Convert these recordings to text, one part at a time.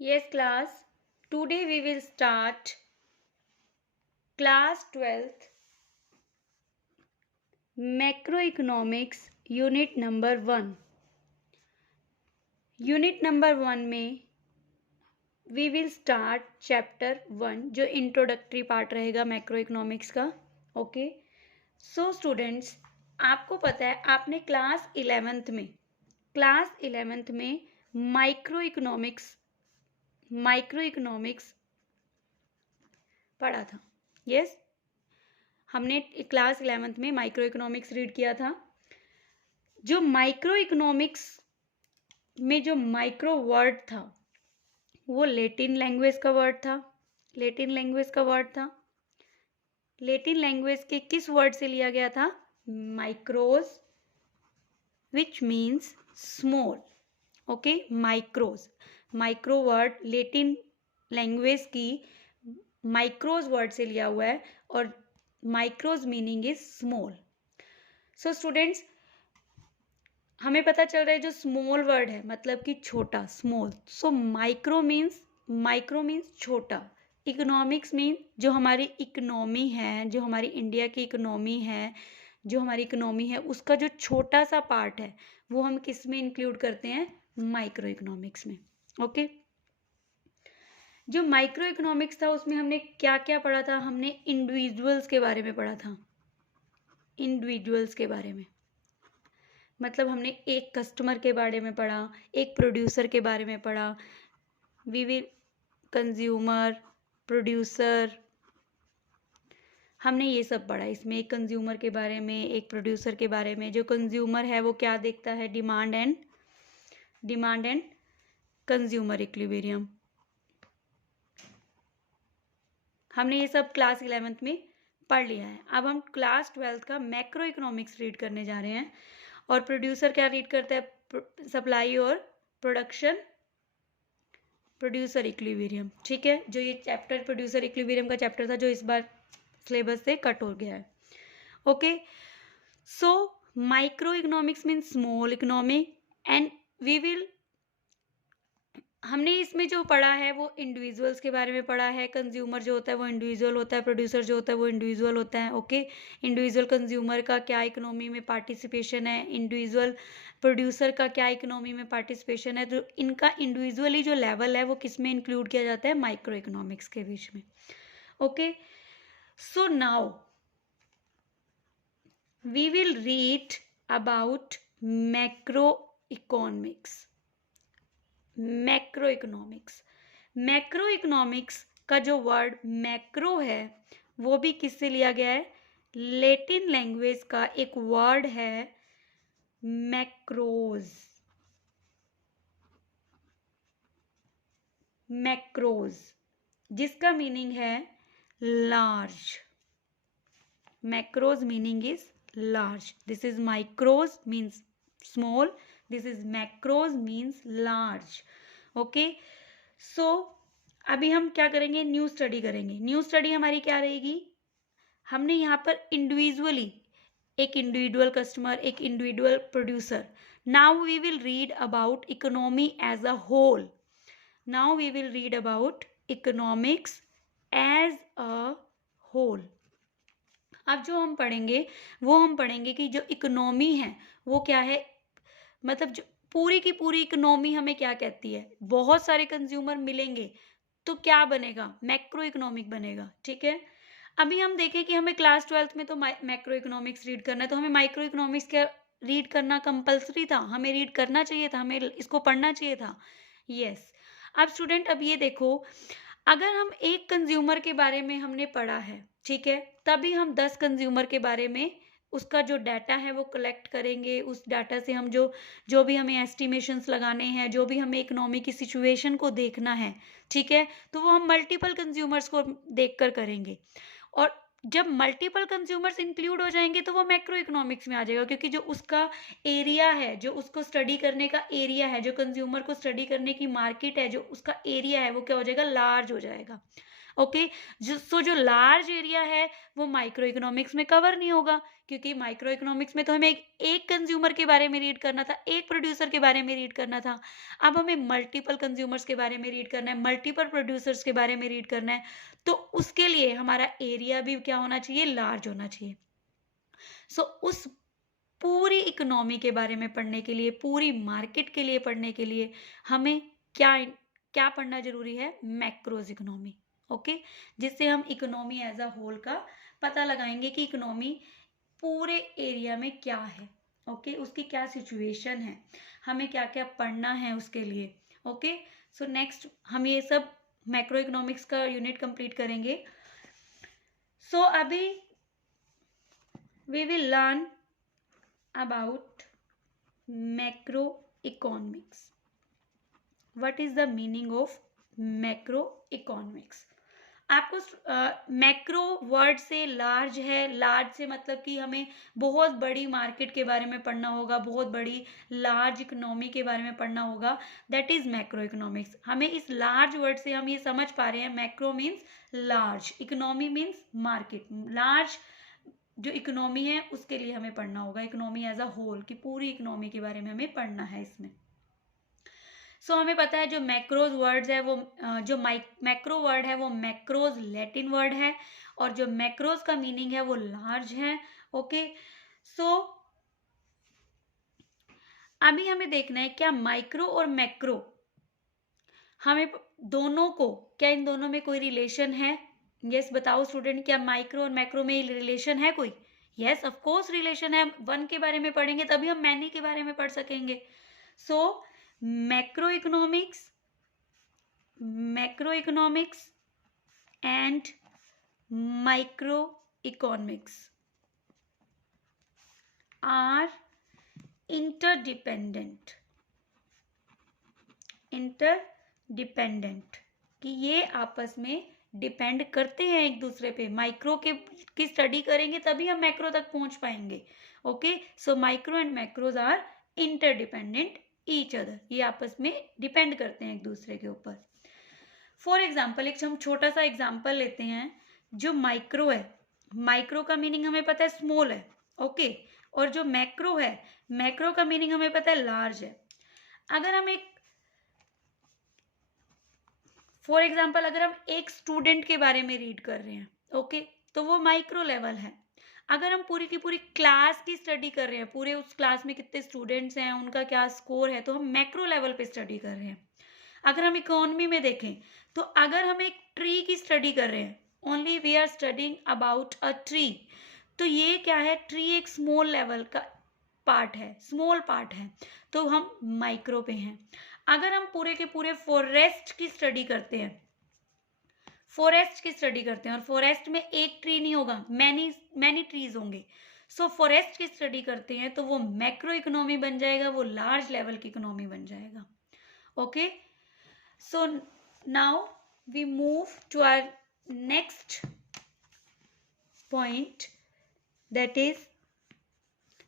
Yes, class. Today we will start class 12th macroeconomics unit number 1. Unit number 1 में we will start chapter 1 जो introductory part रहेगा macro economics का. Okay, so students, आपको पता है आपने क्लास 11th में माइक्रो इकोनॉमिक्स पढ़ा था. यस, हमने क्लास 11th में माइक्रो इकोनॉमिक्स रीड किया था. जो माइक्रो इकोनॉमिक्स में जो माइक्रो वर्ड था वो लेटिन लैंग्वेज का वर्ड था. लेटिन लैंग्वेज के किस वर्ड से लिया गया था? माइक्रोज, which means small. Okay, micro word Latin language की माइक्रोज वर्ड से लिया हुआ है और माइक्रोज meaning is small. So students, हमें पता चल रहा है जो स्मॉल वर्ड है मतलब कि छोटा, स्मॉल. सो माइक्रो मीन्स छोटा. इकोनॉमिक्स मीन जो हमारी इकोनॉमी है, जो हमारी इंडिया की इकोनॉमी है, उसका जो छोटा सा पार्ट है वो हम किस में इंक्लूड करते हैं? माइक्रो इकोनॉमिक्स में. ओके, जो माइक्रो इकोनॉमिक्स था उसमें हमने क्या क्या पढ़ा था? हमने इंडिविजुअल्स के बारे में पढ़ा था. इंडिविजुअल्स के बारे में मतलब हमने एक कस्टमर के बारे में पढ़ा, एक प्रोड्यूसर के बारे में पढ़ा. वी विल कंज्यूमर, प्रोड्यूसर, हमने ये सब पढ़ा. इसमें एक कंज्यूमर के बारे में, एक प्रोड्यूसर के बारे में. जो कंज्यूमर है वो क्या देखता है? Demand and consumer equilibrium. हमने ये सब क्लास 11th में पढ़ लिया है. अब हम क्लास 12th का मैक्रो इकोनॉमिक्स रीड करने जा रहे हैं. और प्रोड्यूसर क्या रीड करता है? सप्लाई और प्रोडक्शन, प्रोड्यूसर इक्विलिब्रियम. ठीक है, जो ये चैप्टर प्रोड्यूसर इक्विलिब्रियम का चैप्टर था जो इस बार सिलेबस से कट हो गया है. Okay, so micro economics mean small economy and we will, हमने इसमें जो पढ़ा है वो इंडिविजुअल्स के बारे में पढ़ा है. कंज्यूमर जो होता है वो इंडिविजुअल होता है, प्रोड्यूसर जो होता है वो इंडिविजुअल होता है. ओके, इंडिविजुअल कंज्यूमर का क्या इकोनॉमी में पार्टिसिपेशन है, इंडिविजुअल प्रोड्यूसर का क्या इकोनॉमी में पार्टिसिपेशन है. तो इनका इंडिविजुअली जो लेवल है वो किस में इंक्लूड किया जाता है? माइक्रो इकोनॉमिक्स के बीच में. Okay, so now we will read about macro economics का जो वर्ड मैक्रो है वो भी किससे लिया गया है? लेटिन लैंग्वेज का एक वर्ड है मैक्रोज, जिसका मीनिंग है large. Macros meaning is large. This is micros means small, this is macros means large. Okay, so अभी हम क्या करेंगे? न्यू स्टडी करेंगे. न्यू स्टडी हमारी क्या रहेगी? हमने यहाँ पर इंडिविजुअली, एक इंडिविजुअल कस्टमर, एक individual producer. Now we will read about economy as a whole. Now we will read about economics as a whole. अब जो हम पढ़ेंगे वो हम पढ़ेंगे कि जो इकोनॉमी है वो क्या है, मतलब जो पूरी की पूरी इकोनॉमी हमें क्या कहती है. बहुत सारे कंज्यूमर मिलेंगे तो क्या बनेगा? मैक्रो इकोनॉमिक बनेगा. ठीक है, अभी हम देखें कि हमें क्लास 12th में तो मैक्रो इकोनॉमिक्स रीड करना है, तो हमें माइक्रो इकोनॉमिक्स क्या रीड करना कंपल्सरी था? हमें रीड करना चाहिए था, हमें इसको पढ़ना चाहिए था. यस. अब स्टूडेंट, अब ये देखो, अगर हम एक कंज्यूमर के बारे में हमने पढ़ा है, ठीक है, तभी हम 10 कंज्यूमर के बारे में उसका जो डाटा है वो कलेक्ट करेंगे. उस डाटा से हम जो भी हमें एस्टिमेशंस लगाने हैं, जो भी हमें इकोनॉमी की सिचुएशन को देखना है, ठीक है, तो वो हम मल्टीपल कंज्यूमर्स को देखकर करेंगे. और जब मल्टीपल कंज्यूमर्स इंक्लूड हो जाएंगे तो वो मैक्रो इकोनॉमिक्स में आ जाएगा, क्योंकि जो उसका एरिया है, जो उसको स्टडी करने का एरिया है, जो कंज्यूमर को स्टडी करने की मार्केट है, जो उसका एरिया है वो क्या हो जाएगा? लार्ज हो जाएगा. ओके। जो लार्ज एरिया है वो माइक्रो इकोनॉमिक्स में कवर नहीं होगा, क्योंकि माइक्रो इकोनॉमिक्स में तो हमें एक कंज्यूमर के बारे में रीड करना था, एक प्रोड्यूसर के बारे में रीड करना था। अब हमें मल्टीपल कंज्यूमर्स के बारे में रीड करना है, मल्टीपल प्रोड्यूसर्स के बारे में रीड करना है, तो उसके लिए हमारा एरिया भी क्या होना चाहिए, लार्ज होना चाहिए। सो उस पूरी इकोनॉमी के बारे में पढ़ने के लिए, पूरी मार्केट के लिए पढ़ने के लिए हमें क्या क्या पढ़ना जरूरी है, मैक्रोज इकोनॉमी। ओके, जिससे हम इकोनॉमी एज अ होल का पता लगाएंगे कि इकोनॉमी पूरे एरिया में क्या है। ओके, उसकी क्या सिचुएशन है, हमें क्या क्या पढ़ना है उसके लिए। ओके, सो नेक्स्ट हम ये सब मैक्रो इकोनॉमिक्स का यूनिट कंप्लीट करेंगे। सो अभी we will learn about macroeconomics. What is the meaning of macroeconomics? आपको मैक्रो वर्ड से लार्ज है, लार्ज से मतलब कि हमें बहुत बड़ी मार्केट के बारे में पढ़ना होगा, बहुत बड़ी लार्ज इकोनॉमी के बारे में पढ़ना होगा, दैट इज मैक्रो इकोनॉमिक्स। हमें इस लार्ज वर्ड से हम ये समझ पा रहे हैं, macro means large, economy means market, large जो इकोनॉमी है उसके लिए हमें पढ़ना होगा, इकोनॉमी एज अ होल की पूरी इकोनॉमी के बारे में हमें पढ़ना है इसमें। सो हमें पता है जो मैक्रोज वर्ड्स है वो जो मैक्रो वर्ड है वो मैक्रोज लैटिन वर्ड है, और जो मैक्रोज का मीनिंग है वो लार्ज है। ओके, सो अभी हमें देखना है क्या माइक्रो और मैक्रो, हमें दोनों को, क्या इन दोनों में कोई रिलेशन है? यस बताओ स्टूडेंट, क्या माइक्रो और मैक्रो में रिलेशन है कोई? यस ऑफ कोर्स रिलेशन है। वन के बारे में पढ़ेंगे तभी हम मैनी के बारे में पढ़ सकेंगे। So macro economics and micro economics are interdependent कि ये आपस में डिपेंड करते हैं एक दूसरे पे। माइक्रो की स्टडी करेंगे तभी हम मैक्रो तक पहुंच पाएंगे। Okay, so micro and macros are interdependent each other, ये आपस में डिपेंड करते हैं एक दूसरे के ऊपर। फॉर एग्जाम्पल एक हम छोटा सा एग्जाम्पल लेते हैं। जो माइक्रो है, माइक्रो का मीनिंग हमें पता है स्मॉल है। ओके, और जो मैक्रो है, मैक्रो का मीनिंग हमें पता है लार्ज है। अगर हम एक फॉर एग्जाम्पल अगर हम एक स्टूडेंट के बारे में रीड कर रहे हैं, ओके, तो वो माइक्रो लेवल है। अगर हम पूरी की पूरी क्लास की स्टडी कर रहे हैं, पूरे उस क्लास में कितने स्टूडेंट्स हैं, उनका क्या स्कोर है, तो हम मैक्रो लेवल पे स्टडी कर रहे हैं। अगर हम इकोनॉमी में देखें तो अगर हम एक ट्री की स्टडी कर रहे हैं, only we are studying about a tree, तो ये क्या है, ट्री एक स्मॉल लेवल का पार्ट है, स्मॉल पार्ट है, तो हम माइक्रो पे हैं। अगर हम पूरे के पूरे फॉरेस्ट की स्टडी करते हैं, और फॉरेस्ट में एक ट्री नहीं होगा, मैनी ट्रीज होंगे, सो फॉरेस्ट की स्टडी करते हैं, तो वो मैक्रो इकोनॉमी बन जाएगा, वो लार्ज लेवल की इकोनॉमी बन जाएगा। Okay, so now we move to our next point, that is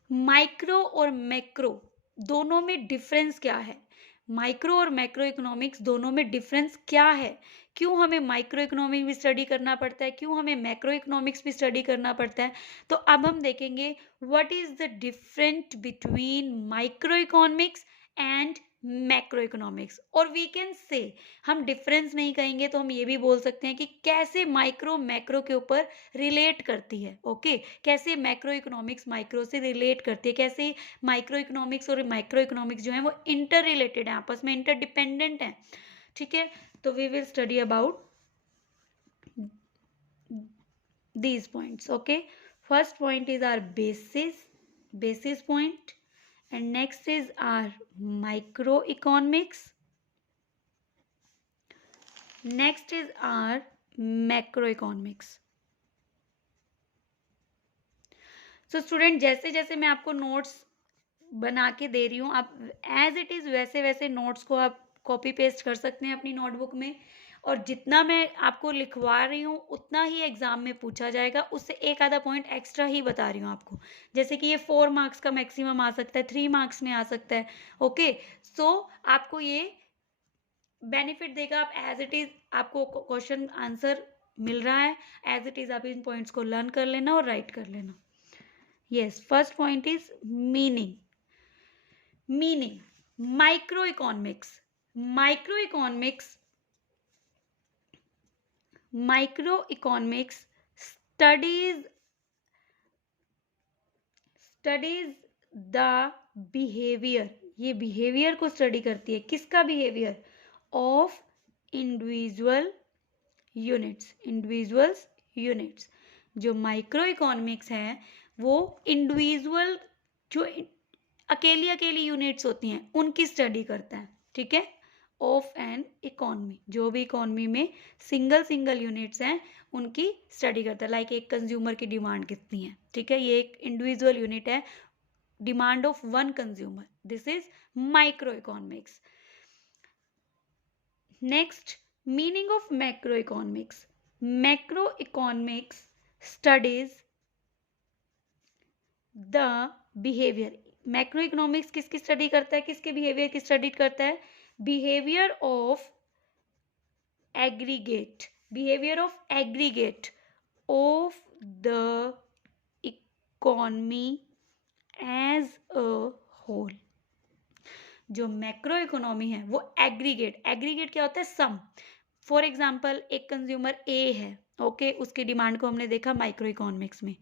micro और मैक्रो दोनों में डिफरेंस क्या है। माइक्रो और मैक्रो इकोनॉमिक्स दोनों में डिफरेंस क्या है, क्यों हमें माइक्रो इकोनॉमिक्स भी स्टडी करना पड़ता है, क्यों हमें मैक्रो इकोनॉमिक्स भी स्टडी करना पड़ता है। तो अब हम देखेंगे what is the different between micro economics and macro economics. और वी कैन से, हम डिफरेंस नहीं कहेंगे तो हम ये भी बोल सकते हैं कि कैसे माइक्रो मैक्रो के ऊपर रिलेट करती है। ओके, कैसे मैक्रो इकोनॉमिक्स माइक्रो से रिलेट करती है, कैसे माइक्रो इकोनॉमिक्स और माइक्रो इकोनॉमिक्स जो है वो इंटर रिलेटेड है, आपस में इंटरडिपेंडेंट है। ठीक है, तो we will study about these points. Okay, first point is our basis point, and next is our microeconomics, next is our macroeconomics. So student, जैसे जैसे मैं आपको नोट्स बना के दे रही हूँ, आप एज इट इज वैसे वैसे नोट्स को आप कॉपी पेस्ट कर सकते हैं अपनी नोटबुक में, और जितना मैं आपको लिखवा रही हूँ उतना ही एग्जाम में पूछा जाएगा, उससे एक आधा पॉइंट एक्स्ट्रा ही बता रही हूँ आपको। जैसे कि ये 4 मार्क्स का मैक्सिमम आ सकता है, 3 मार्क्स में आ सकता है। ओके, सो आपको ये बेनिफिट देगा, आप एज इट इज आपको क्वेश्चन आंसर मिल रहा है। एज इट इज आप इन पॉइंट्स को लर्न कर लेना और राइट कर लेना। Yes, first point is meaning. Meaning, micro economics. Micro economics studies the behaviour, ये बिहेवियर को स्टडी करती है। किसका बिहेवियर? Of individuals units. जो माइक्रो इकोनॉमिक्स है वो इंडिविजुअल, जो अकेली यूनिट्स होती हैं उनकी स्टडी करता है, ठीक है। ऑफ एन इकोनॉमी, जो भी इकोनॉमी में सिंगल यूनिट्स हैं उनकी स्टडी करता है। लाइक एक कंज्यूमर की डिमांड कितनी है, ठीक है, ये एक इंडिविजुअल यूनिट है, demand of one consumer, this is micro economics. Next, meaning of macro economics. Macro economics studies the behaviour. Macro economics किसकी स्टडी करता है? किसके बिहेवियर की स्टडी करता है? Behaviour of aggregate, of the economy as a whole. जो macro economy है वो एग्रीगेट क्या होता है? सम। फॉर एग्जाम्पल एक कंज्यूमर ए है, ओके, उसकी डिमांड को हमने देखा माइक्रो इकोनॉमिक्स में।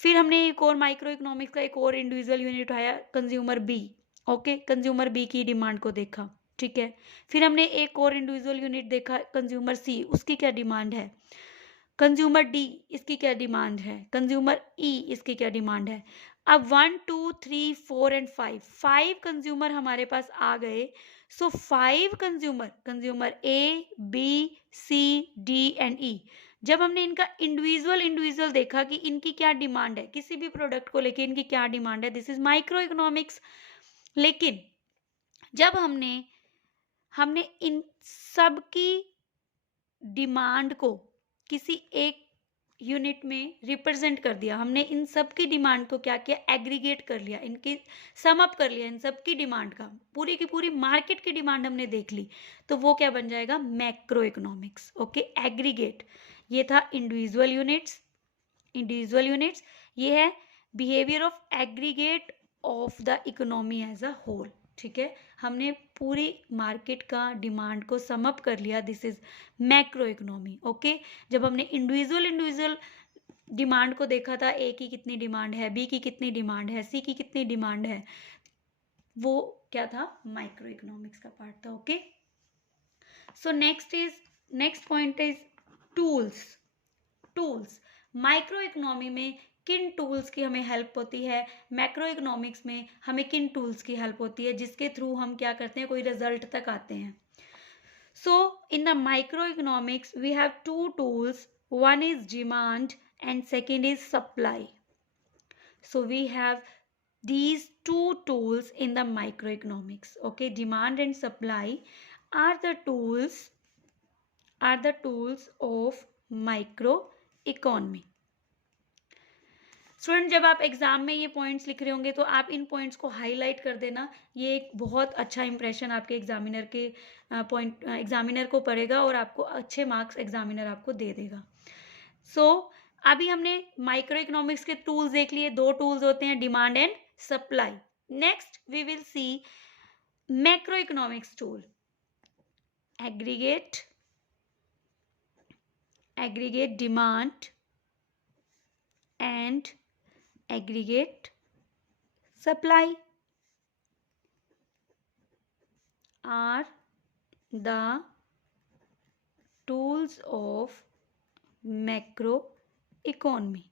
फिर हमने एक और माइक्रो इकोनॉमिक्स का एक और इंडिविजुअल यूनिट उठाया, consumer B, okay, consumer B की डिमांड को देखा, ठीक है। फिर हमने एक और इंडिविजुअल यूनिट देखा, कंज्यूमर सी, उसकी क्या डिमांड है। कंज्यूमर डी, इसकी क्या डिमांड है। कंज्यूमर ई, इसकी क्या डिमांड है। अब 1 2 3 4 एंड 5 कंज्यूमर हमारे पास आ गए। So 5 consumer A B C D and E, जब हमने इनका इंडिविजुअल देखा कि इनकी क्या डिमांड है, किसी भी प्रोडक्ट को लेके इनकी क्या डिमांड है, दिस इज माइक्रो इकोनॉमिक्स। लेकिन जब हमने इन सब की डिमांड को किसी एक यूनिट में रिप्रेजेंट कर दिया, हमने इन सब की डिमांड को क्या किया? एग्रीगेट कर लिया, इनकी सम अप कर लिया, इन सब की डिमांड का, पूरी की पूरी मार्केट की डिमांड हमने देख ली, तो वो क्या बन जाएगा? Macro economics, okay. एग्रीगेट, ये था इंडिविजुअल यूनिट्स, ये है behaviour of aggregate of the economy as a whole, ठीक है। हमने पूरी मार्केट का डिमांड को सम अप कर लिया, this is macro economy, okay. जब हमने इंडिविजुअल डिमांड को देखा था, ए की कितनी डिमांड है, बी की कितनी डिमांड है, सी की कितनी डिमांड है, वो क्या था? माइक्रो इकोनॉमिक्स का पार्ट था, okay. So next point is tools. Micro economy में किन टूल्स की हमें हेल्प होती है, मैक्रो इकोनॉमिक्स में हमें किन टूल्स की हेल्प होती है, जिसके थ्रू हम क्या करते हैं, कोई रिजल्ट तक आते हैं। So in the micro economics we have 2 tools, one is demand and second is supply. So we have these 2 tools in the microeconomics, okay. Demand and supply are the tools of microeconomy. Student, जब आप exam में ये points लिख रहे होंगे तो आप इन points को हाईलाइट कर देना, ये एक बहुत अच्छा इंप्रेशन आपके एग्जामिनर को पड़ेगा और आपको अच्छे मार्क्स एग्जामिनर आपको दे देगा। सो अभी हमने माइक्रो इकोनॉमिक्स के टूल्स देख लिए, 2 टूल्स होते हैं, demand and supply. Next we will see macro economics tool, aggregate demand and aggregate supply are the tools of macro economy.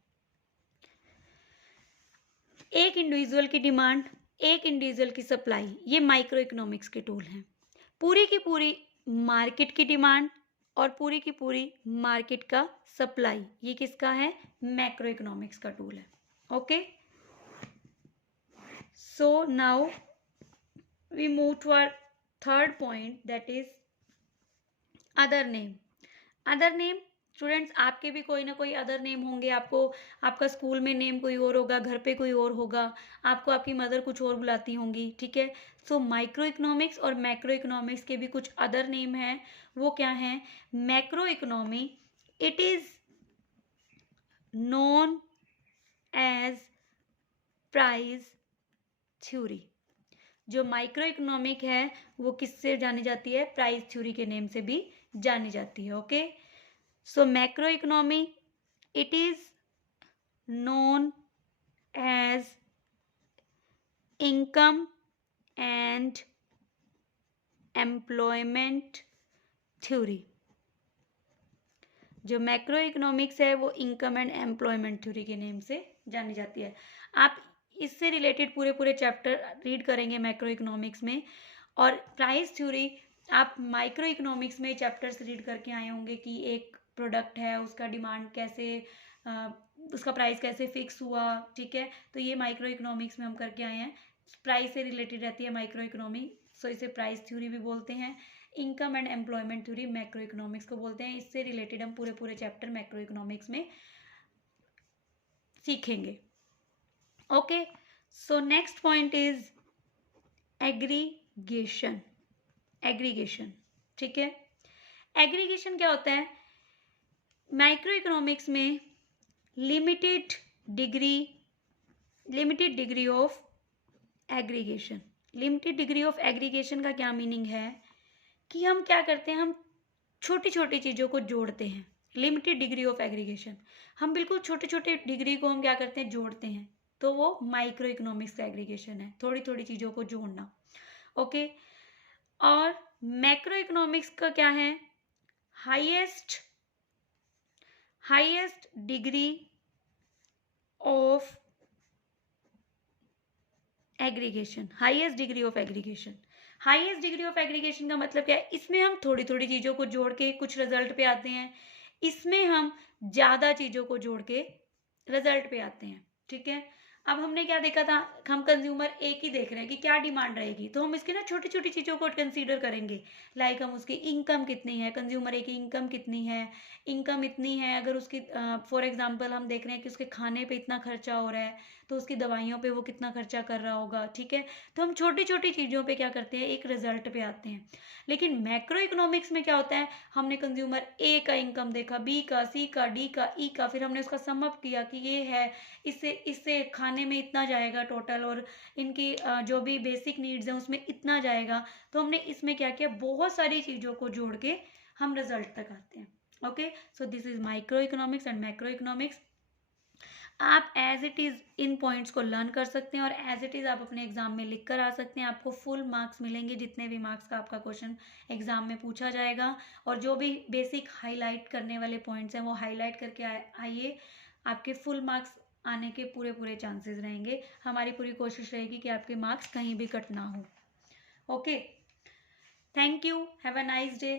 एक इंडिविजुअल की डिमांड, एक इंडिविजुअल की सप्लाई, ये माइक्रो इकोनॉमिक्स के टूल हैं। पूरी की पूरी मार्केट की डिमांड और पूरी की पूरी मार्केट का सप्लाई, ये किसका है? मैक्रो इकोनॉमिक्स का टूल है, okay. So now we move to our third point, that is other name. Students, आपके भी कोई ना कोई अदर नेम होंगे, आपका स्कूल में नेम कोई और होगा, घर पे कोई और होगा, आपको आपकी मदर कुछ और बुलाती होंगी, ठीक है। सो माइक्रो इकोनॉमिक्स और मैक्रो इकोनॉमिक्स के भी कुछ अदर नेम हैं, वो क्या हैं? Macro economy it is known as price theory. जो माइक्रो इकोनॉमिक है वो किससे जानी जाती है? प्राइस थ्योरी के नेम से भी जानी जाती है। Okay, so macro economy it is known as income and employment theory. जो मैक्रो इकोनॉमिक्स है वो इनकम एंड एम्प्लॉयमेंट थ्योरी के नेम से जानी जाती है। आप इससे रिलेटेड पूरे पूरे चैप्टर रीड करेंगे मैक्रो इकोनॉमिक्स में, और प्राइस थ्योरी आप माइक्रो इकोनॉमिक्स में चैप्टर्स रीड करके आए होंगे कि एक प्रोडक्ट है उसका डिमांड कैसे, उसका प्राइस कैसे फिक्स हुआ, ठीक है। तो ये माइक्रो इकोनॉमिक्स में हम करके आए हैं, प्राइस से रिलेटेड रहती है माइक्रो इकोनॉमी, सो इसे प्राइस थ्योरी भी बोलते हैं। Income and employment theory macro economics को बोलते हैं। इससे रिलेटेड हम पूरे पूरे चैप्टर मैक्रो इकोनॉमिक्स में सीखेंगे। Okay, so next point is aggregation. Aggregation, ठीक है। एग्रीगेशन क्या होता है? माइक्रो इकोनॉमिक्स में limited degree of aggregation. Limited degree of aggregation का क्या मीनिंग है कि हम क्या करते हैं, हम छोटी छोटी चीज़ों को जोड़ते हैं। लिमिटेड डिग्री ऑफ एग्रीगेशन, हम बिल्कुल छोटे छोटे डिग्री को हम क्या करते हैं, जोड़ते हैं, तो वो माइक्रो इकोनॉमिक्स का एग्रीगेशन है, थोड़ी थोड़ी चीज़ों को जोड़ना। ओके, और मैक्रो इकोनॉमिक्स का क्या है? Highest degree of aggregation. Highest degree of aggregation, highest degree of aggregation का मतलब क्या है? इसमें हम थोड़ी थोड़ी चीज़ों को जोड़ के कुछ रिजल्ट पे आते हैं, इसमें हम ज़्यादा चीज़ों को जोड़ के रिजल्ट पे आते हैं, ठीक है। अब हमने क्या देखा था, हम कंज्यूमर एक ही देख रहे हैं कि क्या डिमांड रहेगी, तो हम इसकी ना छोटी छोटी चीज़ों को कंसीडर करेंगे। लाइक हम उसकी इनकम कितनी है, कंज्यूमर एक की इनकम कितनी है, इनकम इतनी है, अगर उसकी फॉर एग्जांपल हम देख रहे हैं कि उसके खाने पे इतना खर्चा हो रहा है, तो उसकी दवाइयों पे वो कितना खर्चा कर रहा होगा, ठीक है। तो हम छोटी छोटी चीज़ों पे क्या करते हैं, एक रिजल्ट पे आते हैं। लेकिन मैक्रो इकोनॉमिक्स में क्या होता है, हमने कंज्यूमर ए का इनकम देखा, बी का, सी का, डी का, ई का, फिर हमने उसका सम अप किया कि ये है, इससे खाने में इतना जाएगा टोटल, और इनकी जो भी बेसिक नीड्स हैं उसमें इतना जाएगा। तो हमने इसमें क्या किया, बहुत सारी चीज़ों को जोड़ के हम रिजल्ट तक आते हैं। Okay, so this is micro economics and macro economics. आप as it is in points को लर्न कर सकते हैं और एज इट इज़ आप अपने एग्जाम में लिख कर आ सकते हैं। आपको फुल मार्क्स मिलेंगे, जितने भी मार्क्स का आपका क्वेश्चन एग्जाम में पूछा जाएगा, और जो भी बेसिक हाईलाइट करने वाले पॉइंट्स हैं वो हाईलाइट करके आइए, आपके फुल मार्क्स आने के पूरे पूरे चांसेस रहेंगे। हमारी पूरी कोशिश रहेगी कि आपके मार्क्स कहीं भी कट ना हो। Okay, thank you, have a nice day.